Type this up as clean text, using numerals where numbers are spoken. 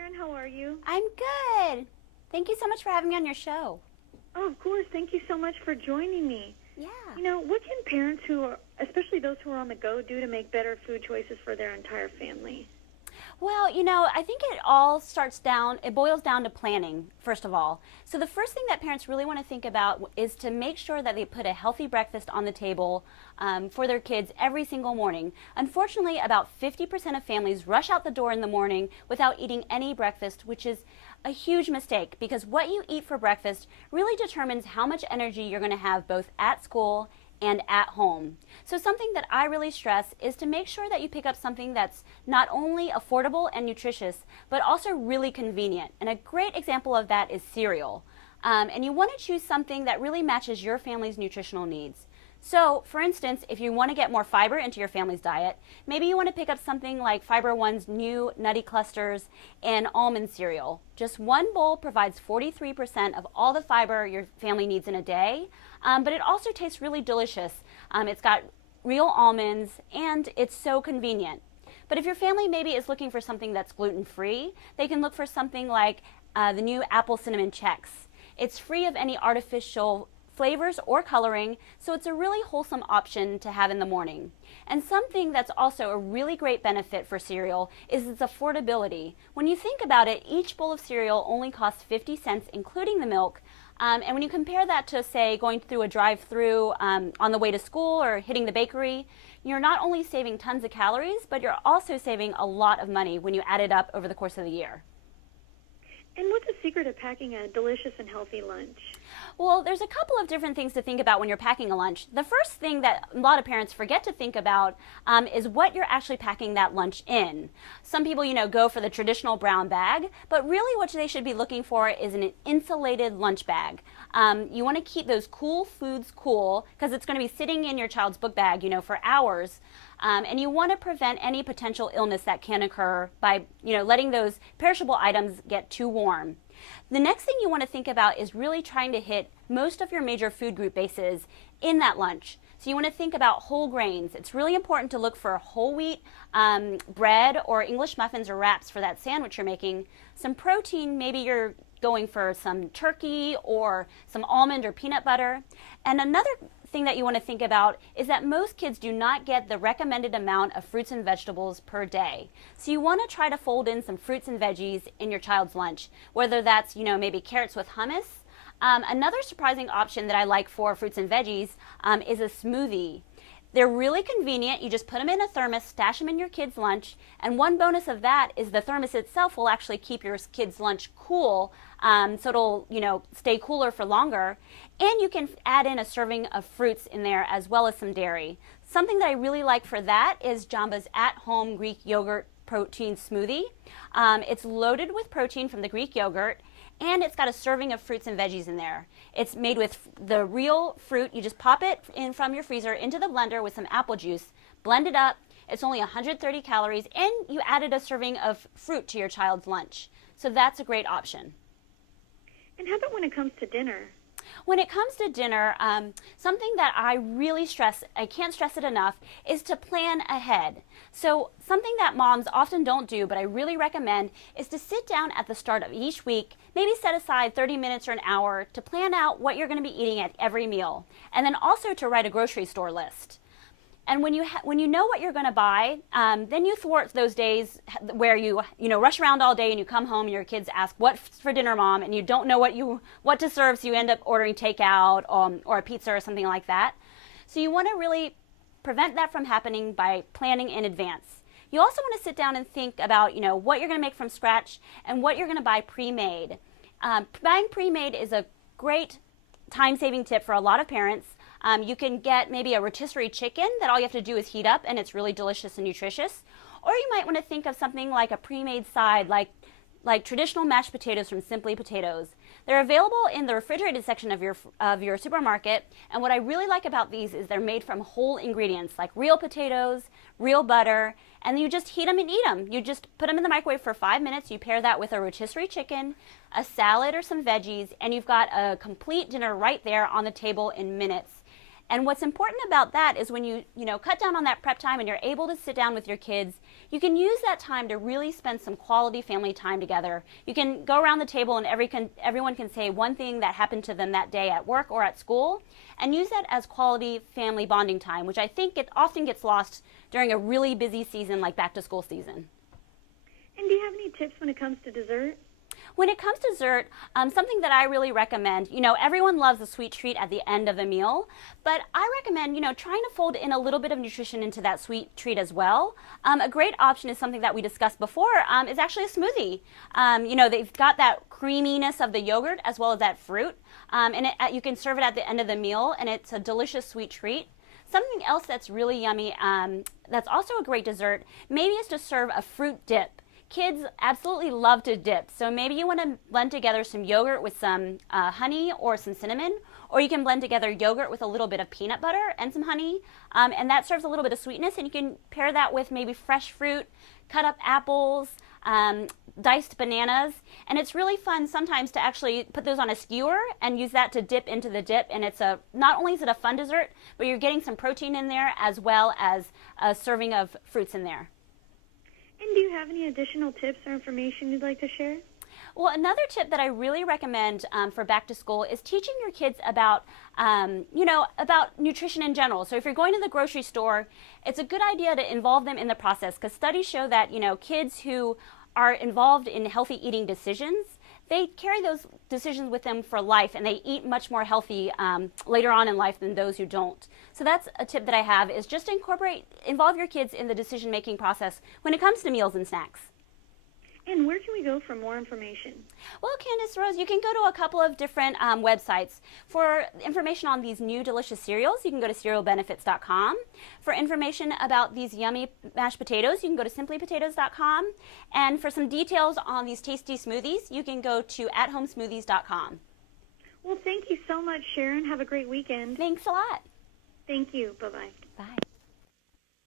Sharon. How are you? I'm good. Thank you so much for having me on your show. Oh, of course. Thank you so much for joining me. Yeah. What can parents especially those who are on the go, do to make better food choices for their entire family? Well, I think it boils down to planning, first of all. So the first thing that parents really want to think about is to make sure that they put a healthy breakfast on the table for their kids every single morning. Unfortunately, about 50% of families rush out the door in the morning without eating any breakfast, which is a huge mistake because what you eat for breakfast really determines how much energy you're going to have both at school and at home. So something that I really stress is to make sure that you pick up something that's not only affordable and nutritious, but also really convenient. And a great example of that is cereal. And you want to choose something that really matches your family's nutritional needs. So, for instance, if you want to get more fiber into your family's diet, maybe you want to pick up something like Fiber One's new Nutty Clusters and almond cereal. Just one bowl provides 43% of all the fiber your family needs in a day, but it also tastes really delicious. It's got real almonds, and it's so convenient. But if your family maybe is looking for something that's gluten-free, they can look for something like the new Apple Cinnamon Chex. It's free of any artificial flavors or coloring, so it's a really wholesome option to have in the morning. And something that's also a really great benefit for cereal is its affordability. When you think about it, each bowl of cereal only costs 50 cents, including the milk. And when you compare that to, say, going through a drive-through on the way to school or hitting the bakery, you're not only saving tons of calories, but you're also saving a lot of money when you add it up over the course of the year. And what's the secret of packing a delicious and healthy lunch? Well, there's a couple of different things to think about when you're packing a lunch. The first thing that a lot of parents forget to think about is what you're actually packing that lunch in. Some people, go for the traditional brown bag, but really what they should be looking for is an insulated lunch bag. You want to keep those cool foods cool because it's going to be sitting in your child's book bag, for hours. And you want to prevent any potential illness that can occur by, letting those perishable items get too warm. The next thing you want to think about is really trying to hit most of your major food group bases in that lunch. So you want to think about whole grains. It's really important to look for whole wheat bread or English muffins or wraps for that sandwich you're making. Some protein, maybe you're going for some turkey or some almond or peanut butter. And another thing that you want to think about is that most kids do not get the recommended amount of fruits and vegetables per day. So you want to try to fold in some fruits and veggies in your child's lunch, whether that's, maybe carrots with hummus. Another surprising option that I like for fruits and veggies is a smoothie. They're really convenient. You just put them in a thermos, stash them in your kid's lunch, and one bonus of that is the thermos itself will actually keep your kid's lunch cool, so it'll, stay cooler for longer. And you can add in a serving of fruits in there as well as some dairy. Something that I really like for that is Jamba at-home Greek yogurt protein smoothie. It's loaded with protein from the Greek yogurt, and it's got a serving of fruits and veggies in there. It's made with the real fruit. You just pop it in from your freezer into the blender with some apple juice, blend it up. It's only 130 calories, and you added a serving of fruit to your child's lunch. So that's a great option. And how about when it comes to dinner? When it comes to dinner, something that I really stress, I can't stress it enough, is to plan ahead. So something that moms often don't do, but I really recommend, is to sit down at the start of each week, maybe set aside 30 minutes or an hour to plan out what you're going to be eating at every meal, and then also to write a grocery store list. And when you know what you're going to buy, then you thwart those days where you rush around all day and you come home and your kids ask, "What's for dinner, Mom?" and you don't know what to serve, so you end up ordering takeout or a pizza or something like that. So you want to really prevent that from happening by planning in advance. You also want to sit down and think about what you're going to make from scratch and what you're going to buy pre-made. Buying pre-made is a great time-saving tip for a lot of parents. You can get maybe a rotisserie chicken that all you have to do is heat up, and it's really delicious and nutritious. Or you might want to think of something like a pre-made side, like traditional mashed potatoes from Simply Potatoes. They're available in the refrigerated section of your supermarket, and what I really like about these is they're made from whole ingredients like real potatoes, real butter, and you just heat them and eat them. You just put them in the microwave for 5 minutes. You pair that with a rotisserie chicken, a salad or some veggies, and you've got a complete dinner right there on the table in minutes. And what's important about that is when you cut down on that prep time and you're able to sit down with your kids, you can use that time to really spend some quality family time together. You can go around the table and everyone can say one thing that happened to them that day at work or at school, and use that as quality family bonding time, which I think it often gets lost during a really busy season like back to school season. And do you have any tips when it comes to dessert? When it comes to dessert, something that I really recommend, everyone loves a sweet treat at the end of a meal, but I recommend, trying to fold in a little bit of nutrition into that sweet treat as well. A great option is something that we discussed before, is actually a smoothie. They've got that creaminess of the yogurt as well as that fruit, and you can serve it at the end of the meal, and it's a delicious sweet treat. Something else that's really yummy, that's also a great dessert, maybe is to serve a fruit dip. Kids absolutely love to dip, so maybe you want to blend together some yogurt with some honey or some cinnamon, or you can blend together yogurt with a little bit of peanut butter and some honey, and that serves a little bit of sweetness, and you can pair that with maybe fresh fruit, cut up apples, diced bananas, and it's really fun sometimes to actually put those on a skewer and use that to dip into the dip, and not only is it a fun dessert, but you're getting some protein in there as well as a serving of fruits in there. And do you have any additional tips or information you'd like to share? Well, another tip that I really recommend for back to school is teaching your kids about, about nutrition in general. So if you're going to the grocery store, it's a good idea to involve them in the process, because studies show that, kids who are involved in healthy eating decisions, they carry those decisions with them for life, and they eat much more healthy later on in life than those who don't. So that's a tip that I have, is just involve your kids in the decision-making process when it comes to meals and snacks. And where can we go for more information? Well, Candace Rose, you can go to a couple of different websites. For information on these new delicious cereals, you can go to cerealbenefits.com. For information about these yummy mashed potatoes, you can go to simplypotatoes.com. And for some details on these tasty smoothies, you can go to athomesmoothies.com. Well, thank you so much, Sharon. Have a great weekend. Thanks a lot. Thank you. Bye-bye. Bye.